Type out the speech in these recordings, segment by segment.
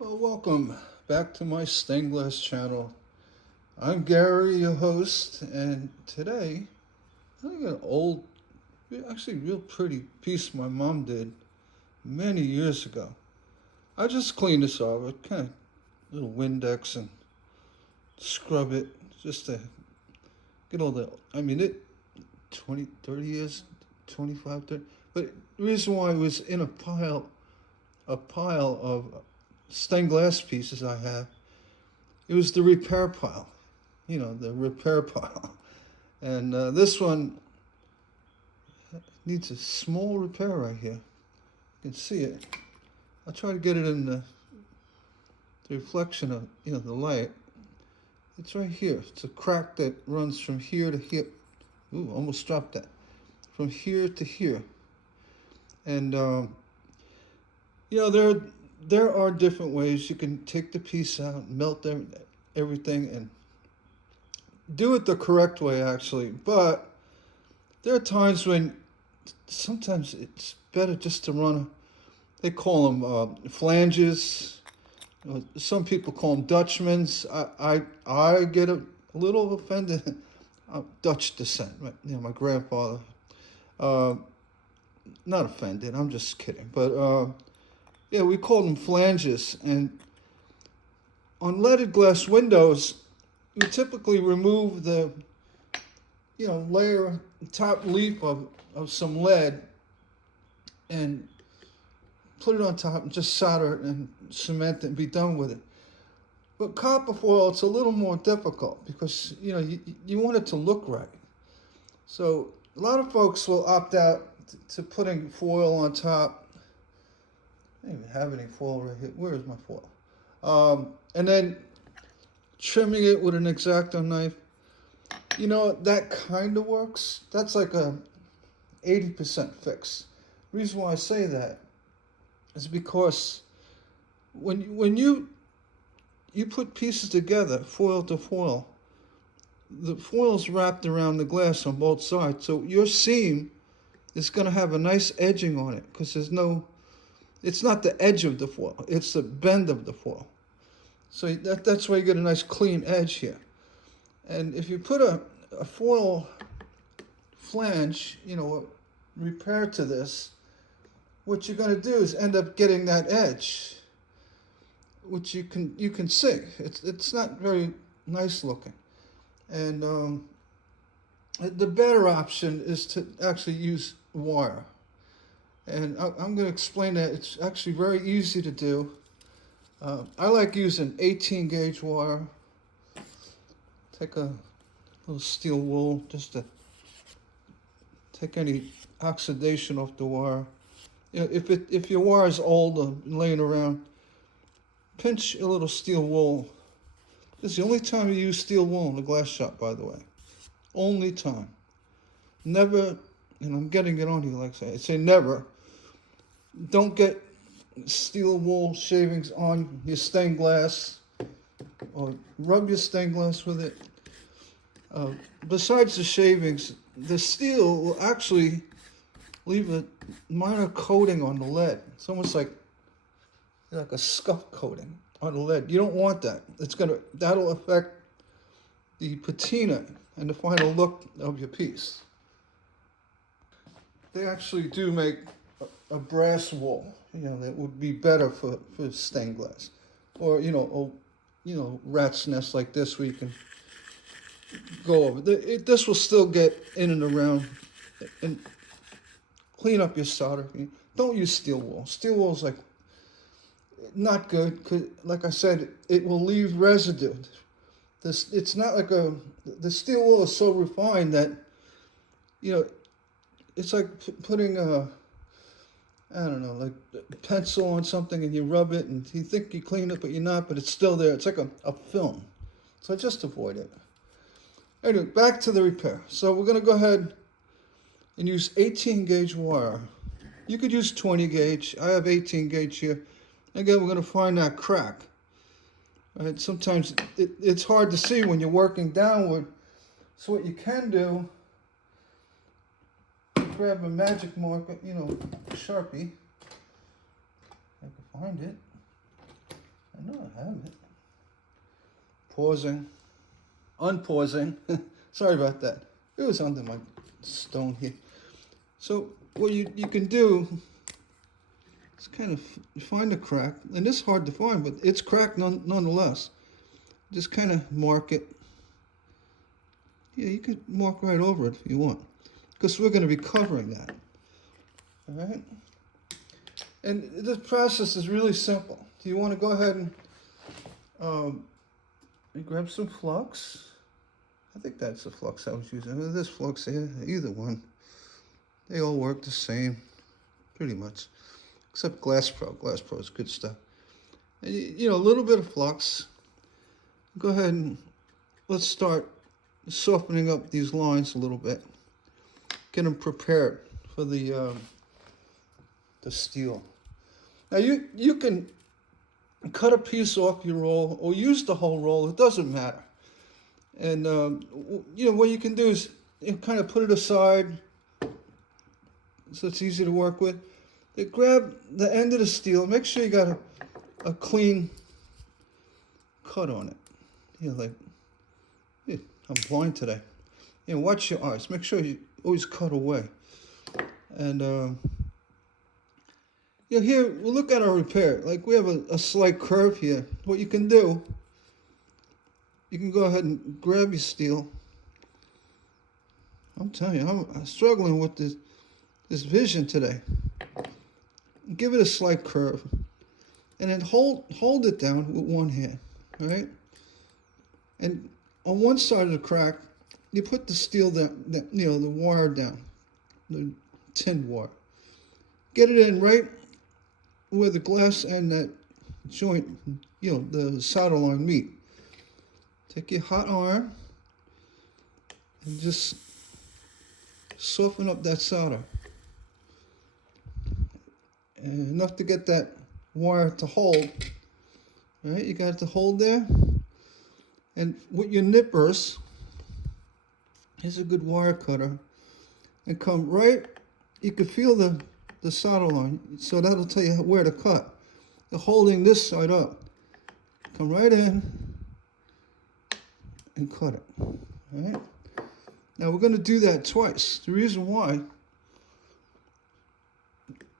Well, welcome back to my stained glass channel. I'm Gary, your host, and today I got an old, actually real pretty piece my mom did many years ago. I just cleaned this off with kind of little Windex and scrub it just to get all the, I mean, it 20, 30 years, 25, 30. But the reason why it was in a pile of stained glass pieces I have, it was the repair pile. The repair pile. And this one needs a small repair right here. You can see it. I'll try to get it in the reflection of the light. It's right here. It's a crack that runs from here to here. Ooh, almost dropped that. From here to here. And there are different ways you can take the piece out, melt everything, and do it the correct way actually. But there are times when sometimes it's better just to run. They call them flanges. Some people call them Dutchmans. I get a little offended. Dutch descent. My grandfather. Uh, Not offended. I'm just kidding. But yeah, we call them flanges. And on leaded glass windows, you typically remove the layer, top leaf of some lead, and put it on top and just solder it and cement it and be done with it. But copper foil, it's a little more difficult because you want it to look right. So a lot of folks will opt out to putting foil on top. I don't even have any foil right here. Where is my foil? And then trimming it with an X-Acto knife. That kind of works. That's like a 80% fix. The reason why I say that is because when you put pieces together, foil to foil, the foil's wrapped around the glass on both sides. So your seam is going to have a nice edging on it because it's not the edge of the foil, it's the bend of the foil. So that's why you get a nice clean edge here. And if you put a foil flange, repair to this, what you're going to do is end up getting that edge, which you can see. It's not very nice looking. And the better option is to actually use wire. And I'm going to explain that. It's actually very easy to do. I like using 18 gauge wire. Take a little steel wool just to take any oxidation off the wire. If your wire is old and laying around, pinch a little steel wool. This is the only time you use steel wool in the glass shop, by the way. Only time. Never, and I'm getting it on here like I say never. Don't get steel wool shavings on your stained glass or rub your stained glass with it. Besides the shavings, the steel will actually leave a minor coating on the lead. It's almost like a scuff coating on the lead. You don't want that. That'll affect the patina and the final look of your piece. They actually do make a brass wool, that would be better for stained glass, or rat's nest like this where you can go over. This will still get in and around and clean up your solder. Don't use steel wool. Steel wool is not good because, like I said, it will leave residue. It's not like the steel wool is so refined that it's like putting I don't know, like a pencil on something and you rub it and you think you cleaned it, but you're not, but it's still there. It's like a film. So just avoid it. Anyway, back to the repair. So we're going to go ahead and use 18 gauge wire. You could use 20 gauge. I have 18 gauge here. Again, we're going to find that crack. Right? Sometimes it's hard to see when you're working downward. So what you can do, grab a magic marker, Sharpie. I can find it. have it. Pausing, unpausing. Sorry about that. It was under my stone here. So what you can do is kind of find a crack, and it's hard to find, but it's cracked nonetheless. Just kind of mark it. Yeah, you could mark right over it if you want, because we're going to be covering that. All right? And this process is really simple. Do you want to go ahead and grab some flux? I think that's the flux I was using. This flux here, either one. They all work the same, pretty much. Except Glass Pro. Glass Pro is good stuff. And you know, a little bit of flux. Go ahead and let's start softening up these lines a little bit. Get them prepared for the steel. Now you can cut a piece off your roll or use the whole roll. It doesn't matter. And you know what you can do is kind of put it aside so it's easy to work with. Then grab the end of the steel. Make sure you got a clean cut on it. You know, like, yeah, I'm blind today. You know, watch your eyes. Make sure you always cut away. And you know, here we'll look at our repair. Like we have a slight curve here. What you can do, you can go ahead and grab your steel. I'm telling you, I'm struggling with this vision today. Give it a slight curve, and then hold it down with one hand, all right? And on one side of the crack, you put the steel down, you know, the wire down, the tin wire. Get it in right where the glass and that joint, you know, the solder line meet. Take your hot iron and just soften up that solder. And enough to get that wire to hold. All right, you got it to hold there. And with your nippers, here's a good wire cutter. And come right, you can feel the solder line. So that'll tell you where to cut. You're holding this side up. Come right in and cut it. All right. Now we're going to do that twice. The reason why,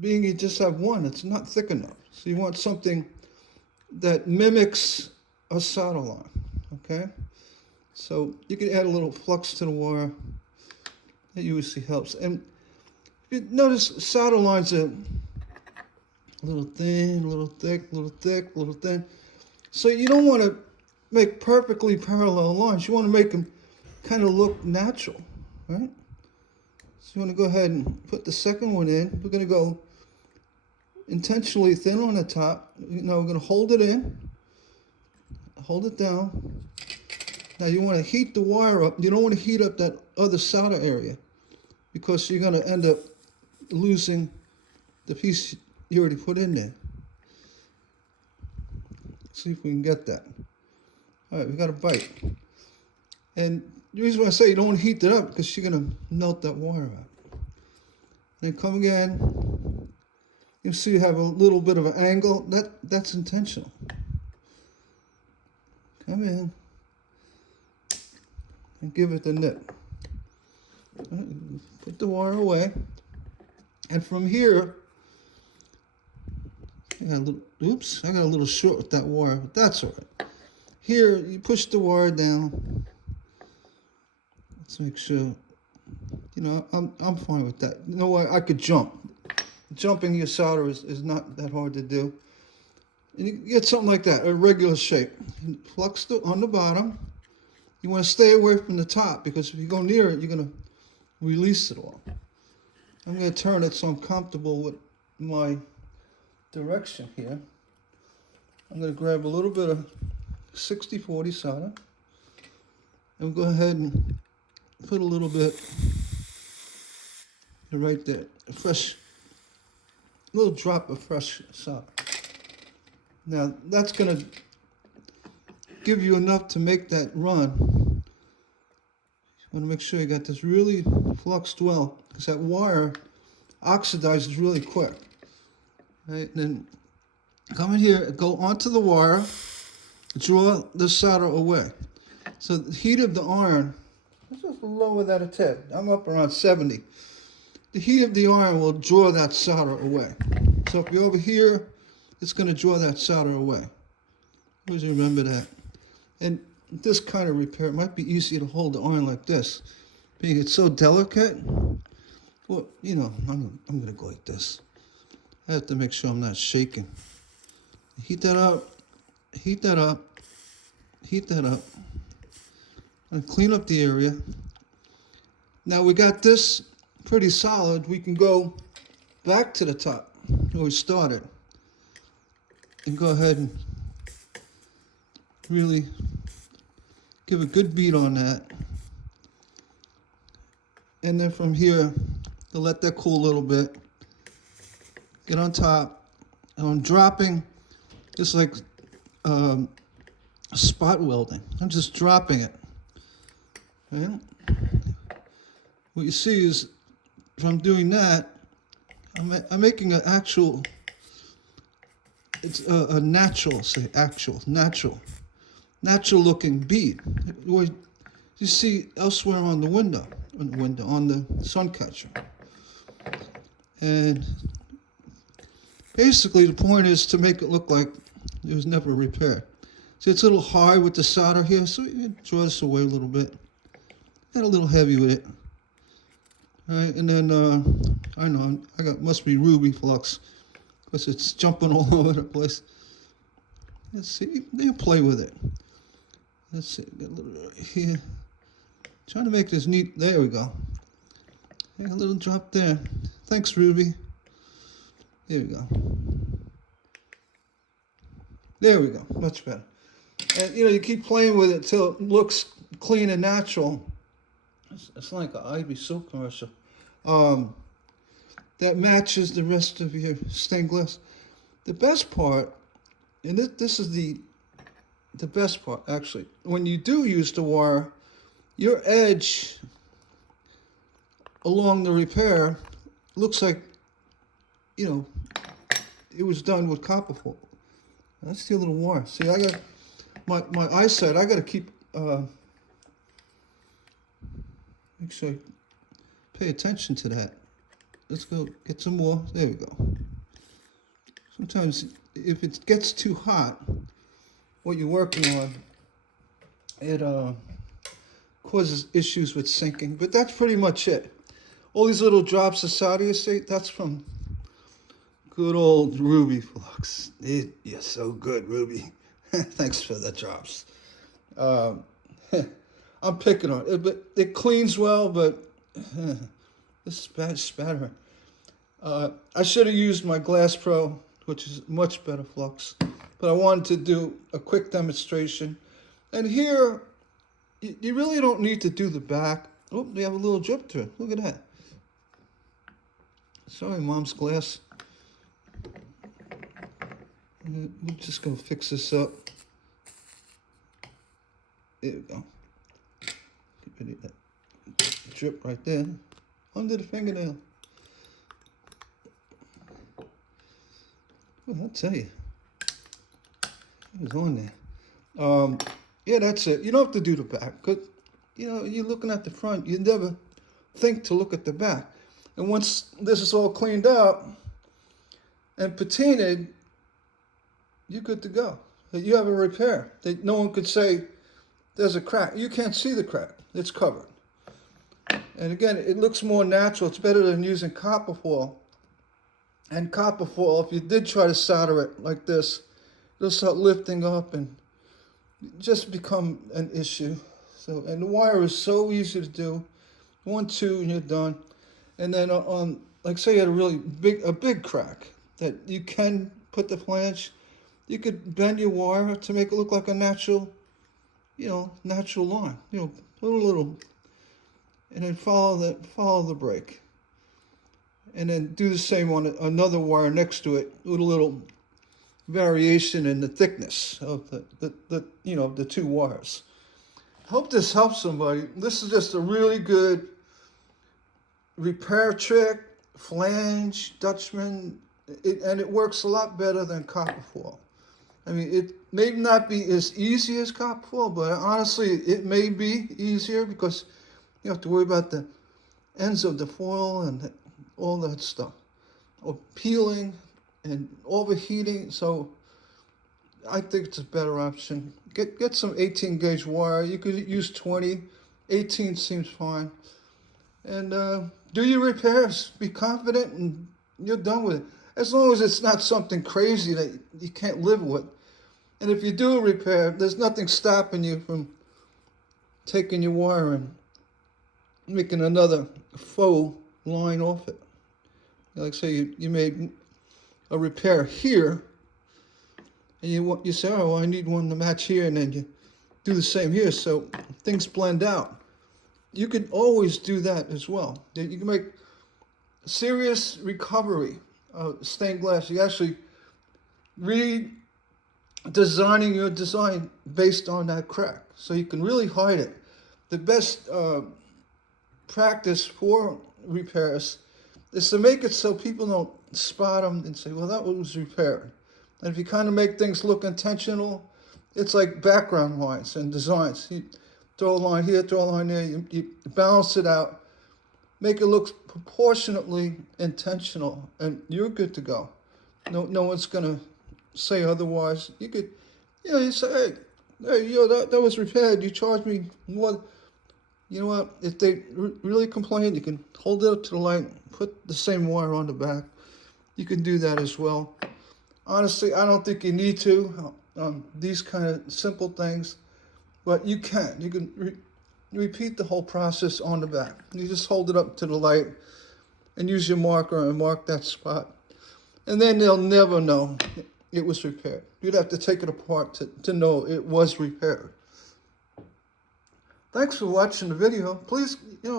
being you just have one, it's not thick enough. So you want something that mimics a solder line, okay? So you can add a little flux to the wire. That usually helps. And you notice solder lines are a little thin, a little thick, a little thick, a little thin. So you don't want to make perfectly parallel lines. You want to make them kind of look natural, right? So you want to go ahead and put the second one in. We're going to go intentionally thin on the top. Now we're going to hold it in, hold it down. Now you want to heat the wire up. You don't want to heat up that other solder area because you're going to end up losing the piece you already put in there. Let's see if we can get that. All right, we got a bite. And the reason why I say you don't want to heat it up because you're going to melt that wire out. Then come again. You see you have a little bit of an angle. That's intentional. Come in and give it the nip. Put the wire away. And from here, I got a little short with that wire, but that's all right. Here, you push the wire down. Let's make sure, you know, I'm fine with that. You know what, I could jump. Jumping your solder is not that hard to do. And you get something like that, a regular shape. Flux on the bottom. You want to stay away from the top because if you go near it, you're going to release it all. I'm going to turn it so I'm comfortable with my direction here. I'm going to grab a little bit of 60-40 solder. And we'll go ahead and put a little bit right there. A little drop of fresh solder. Now that's going to give you enough to make that run. You want to make sure you got this really fluxed well because that wire oxidizes really quick. Right? And then come in here, go onto the wire, draw the solder away. So the heat of the iron, let's just lower that a tad. I'm up around 70. The heat of the iron will draw that solder away. So if you're over here, it's going to draw that solder away. Always remember that. And this kind of repair might be easier to hold the iron like this, being it's so delicate. Well, you know, I'm going to go like this. I have to make sure I'm not shaking. Heat that up, heat that up, heat that up, and clean up the area. Now we got this pretty solid. We can go back to the top where we started and go ahead and really give a good beat on that. And then from here, to let that cool a little bit, get on top, and I'm dropping, it's like spot welding. I'm just dropping it. Right? What you see is, if I'm doing that, I'm making an actual, it's a natural, natural looking bead. What you see elsewhere on the window, on the sun catcher. And basically the point is to make it look like it was never repaired. See, it's a little hard with the solder here, so you draw this away a little bit. Got a little heavy with it. All right, and then I know must be ruby flux because it's jumping all over the place. Let's see, they'll play with it. Let's see, get a little right here. Trying to make this neat. There we go. A little drop there. Thanks, Ruby. There we go. There we go. Much better. And you know, you keep playing with it till it looks clean and natural. It's like an Ivy soap commercial. That matches the rest of your stained glass. The best part, and this is the best part actually, when you do use the wire, your edge along the repair looks like, you know, it was done with copper foil. That's the little wire. See, I got my eyesight. I got to keep make sure I pay attention to that. Let's go get some more. There we go. Sometimes if it gets too hot, what you're working on, it causes issues with sinking. But that's pretty much it. All these little drops of solder you see, that's from good old Ruby Flux. You're so good, Ruby. Thanks for the drops. I'm picking on it, but it cleans well, but this is spattering. I should have used my Glass Pro, which is much better flux, but I wanted to do a quick demonstration. And here, you really don't need to do the back. Oh, they have a little drip to it. Look at that. Sorry, Mom's glass. We're just going to fix this up. There we go. Get rid of that drip right there. Under the fingernail. Well, I'll tell you. It was on there. Yeah, that's it. You don't have to do the back. Because, you know, you're looking at the front. You never think to look at the back. And once this is all cleaned up and patinaed, you're good to go. You have a repair. That no one could say there's a crack. You can't see the crack. It's covered. And again, it looks more natural. It's better than using copper foil. And copper foil, if you did try to solder it like this, it'll start lifting up and just become an issue. So, and the wire is so easy to do. 1, 2, and you're done. And then on, like say you had a big crack that you can put the flange, you could bend your wire to make it look like a natural, natural line. Little, and then follow the break. And then do the same on another wire next to it with a little variation in the thickness of the two wires. Hope this helps somebody. This is just a really good repair trick, flange, Dutchman, and it works a lot better than copper foil. I mean, it may not be as easy as copper foil, but honestly, it may be easier because you have to worry about the ends of the foil and all that stuff, or peeling and overheating. So I think it's a better option. Get some 18 gauge wire. You could use 20. 18 seems fine. And do your repairs. Be confident, and you're done with it. As long as it's not something crazy that you can't live with. And if you do a repair, there's nothing stopping you from taking your wire and making another faux line off it. Like say you made a repair here, and you say, oh, I need one to match here, and then you do the same here, so things blend out. You can always do that as well. You can make serious recovery of stained glass. You actually redesigning your design based on that crack, so you can really hide it. The best practice for repairs is to make it so people don't spot them and say, well, that was repaired. And if you kind of make things look intentional, it's like background lines and designs. You throw a line here, throw a line there, you balance it out, make it look proportionately intentional, and you're good to go. No one's going to say otherwise. You could, you say, hey, that was repaired. You charged me more. You know what? If they really complain, you can hold it up to the light, put the same wire on the back. You can do that as well. Honestly, I don't think you need to these kind of simple things, but you can. You can repeat the whole process on the back. You just hold it up to the light and use your marker and mark that spot. And then they'll never know it was repaired. You'd have to take it apart to know it was repaired. Thanks for watching the video. Please,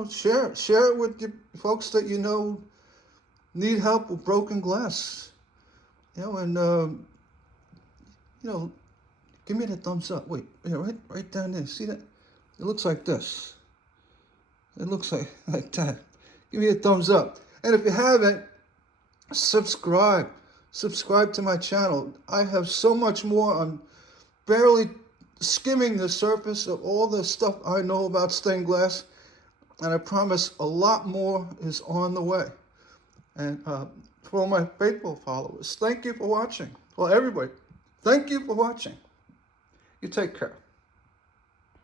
share it with your folks that you know need help with broken glass. And give me the thumbs up. Wait, right down there. See that? It looks like this. It looks like that. Give me a thumbs up. And if you haven't, subscribe. Subscribe to my channel. I have so much more. I'm barely skimming the surface of all the stuff I know about stained glass. And I promise a lot more is on the way. And for all my faithful followers, thank you for watching. Well, everybody, thank you for watching. You take care.